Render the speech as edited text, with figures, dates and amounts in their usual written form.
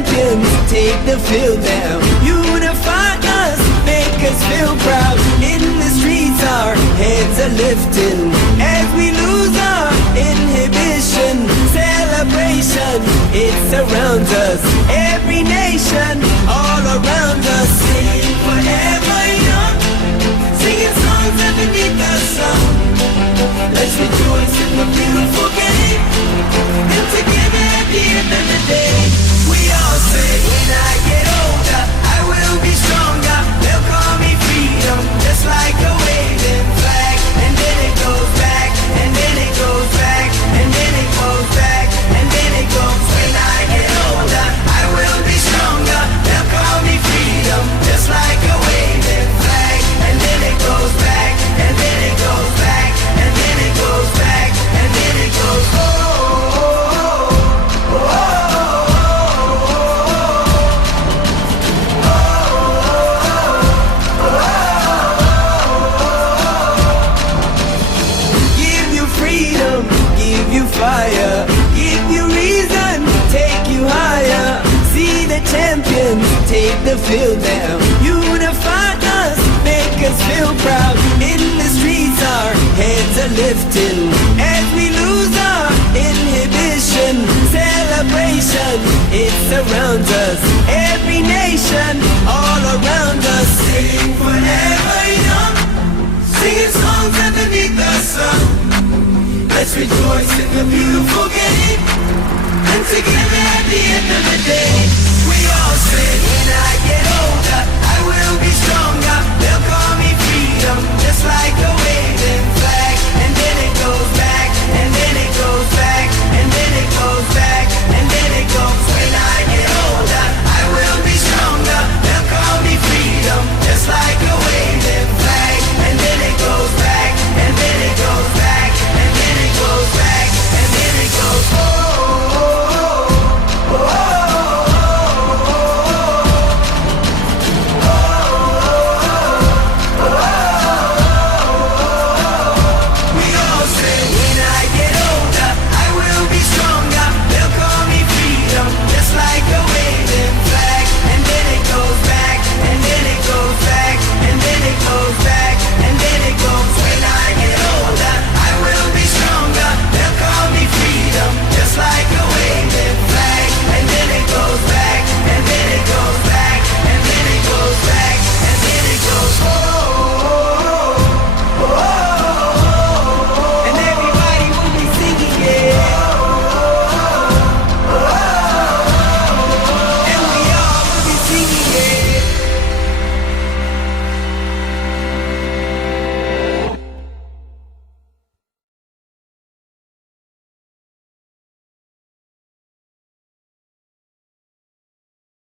champions take the field now. Unify us, make us feel proud. In the streets our heads are lifting as we lose our inhibition. Celebration, it surrounds us. Every nation, all around us. Sing forever young, singing songs underneath the sun. Let's rejoice in the beautiful game, and together at the end of the day, we all say, when I get older, I will be stronger. They'll call me freedom, just like a waving flag. And then it goes back, and then it goes back, and then it goes back, and then it goes. When I get older, I will be stronger. They'll call me freedom, just like a waving flag. And then it goes back, and then it goes back, and then it goes back, and then it goes. Oh, oh, oh, oh, give you freedom, give you fire, give you reason, take you higher. See the champions take the field now. Unify us, make us feel proud. In the streets our heads are lifting as we lose our inhibition. Celebration, it surrounds us. Every nation, all around us. Sing forever young, singing songs underneath the sun. Let's rejoice in the beautiful game, and together at the end of